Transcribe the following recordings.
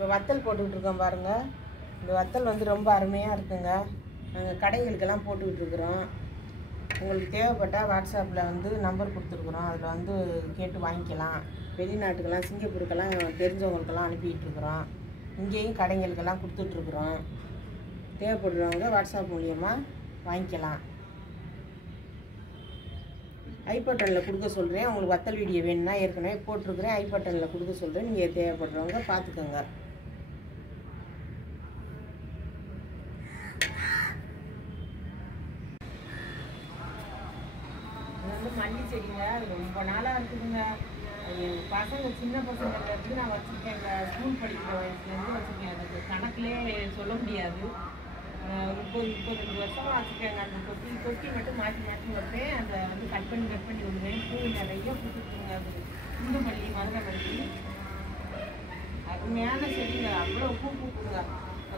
இப்போ வத்தல் போட்டுக்கிட்டு இருக்கோம் பாருங்கள். இந்த வத்தல் வந்து ரொம்ப அருமையாக இருக்குங்க. நாங்கள் கடைகளுக்கெல்லாம் போட்டுக்கிட்டு இருக்கிறோம். உங்களுக்கு தேவைப்பட்டால் வாட்ஸ்அப்பில் வந்து நம்பர் கொடுத்துருக்குறோம். அதில் வந்து கேட்டு வாங்கிக்கலாம். வெளிநாட்டுக்கெல்லாம் சிங்கப்பூருக்கெல்லாம் தெரிஞ்சவங்களுக்கெல்லாம் அனுப்பிக்கிட்டு இருக்கிறோம். இங்கேயும் கடைகளுக்கெல்லாம் கொடுத்துட்ருக்குறோம். தேவைப்படுறவங்க வாட்ஸ்அப் மூலியமாக வாங்கிக்கலாம். ஐ பட்டனில் கொடுக்க சொல்கிறேன். உங்களுக்கு வத்தல் வீடியோ வேணும்னா ஏற்கனவே போட்டிருக்கிறேன். ஐ பட்டனில் கொடுக்க சொல்கிறேன். நீங்கள் தேவைப்படுறவங்க பார்த்துக்கோங்க. இது வந்து மல்லி செடிங்க. அது ரொம்ப நாளாக இருக்குதுங்க. என் பசங்க சின்ன பசங்கள்லேருந்து நான் வச்சுருக்கேன். எங்கள் ஸ்கூல் படிக்கிற வயசுலேருந்து வச்சுருக்கேன். அதுக்கு கணக்குலேயே சொல்ல முடியாது. 30-32 வருஷமாக வச்சுருக்கேங்க. அந்த தொட்டி மட்டும் மாற்றி வைப்பேன். அதை வந்து கட் பண்ணி விடுவேன். பூ நிறைய பூத்துக்குங்க. அது குண்டு மல்லி, மதுரை மல்லி அருமையான செடிங்க. அவ்வளோ பூ பூக்குங்க.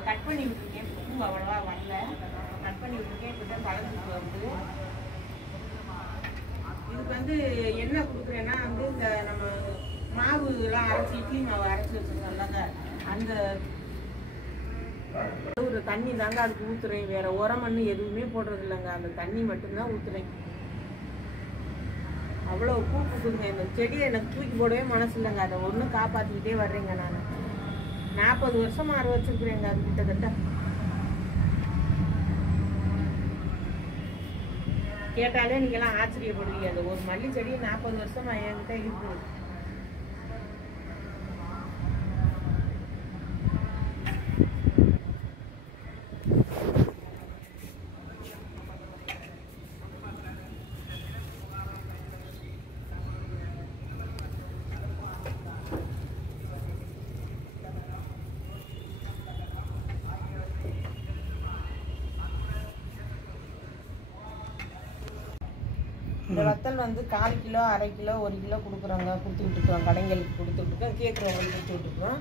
கட் பண்ணி விட்டுருக்கேன். பூ அவ்வளோவா வரல. கட் பண்ணி விட்டுருக்கேன். இப்போ தான் பழத்துக்கு வருது. இதுக்கு வந்து என்ன கொடுக்குறேன்னா வந்து இந்த நம்ம மாவுலாம் அரைச்சி இட்லி மாவு அரைச்சி வச்சுருக்கோம்லங்க, அந்த ஒரு தண்ணி தாங்க அதுக்கு ஊற்றுறேன். வேறு உரமண்ணு எதுவுமே போடுறது இல்லைங்க. அந்த தண்ணி மட்டும்தான் ஊற்றுறேன். அவ்வளோ பூ பூக்குதுங்க. இந்த செடியை எனக்கு தூக்கி போடவே மனசு இல்லைங்க. அதை ஒன்றும் காப்பாற்றிக்கிட்டே வர்றேங்க. நான் 40 வருஷமாக அரை வச்சுருக்குறேங்க. அது கிட்டத்தட்ட கேட்டாலே நீங்கள்லாம் ஆச்சரியப்படுவீங்க. அது ஒரு மல்லி செடி 40 வருஷமாக என்கிட்ட இருக்குது. இந்த வத்தல் வந்து 1/4 கிலோ, 1/2 கிலோ, 1 கிலோ கொடுத்துக்கிட்டு இருக்கோம். கடைங்களுக்கு கொடுத்துக்கிட்டு இருக்கோம். கேட்குறவங்களுக்கு கொடுத்துக்கிட்டு இருக்கோம்.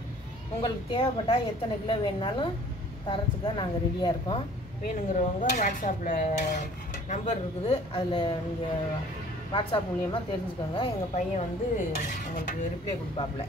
உங்களுக்கு தேவைப்பட்டால் எத்தனை கிலோ வேணுனாலும் தரத்துக்கு நாங்கள் ரெடியாக இருக்கோம். வேணுங்கிறவங்க வாட்ஸ்அப்பில் நம்பர் இருக்குது. அதில் நீங்கள் வாட்ஸ்அப் மூலியமாக தெரிஞ்சுக்கோங்க. எங்கள் பையன் வந்து உங்களுக்கு ரிப்ளை கொடுப்பாப்புல.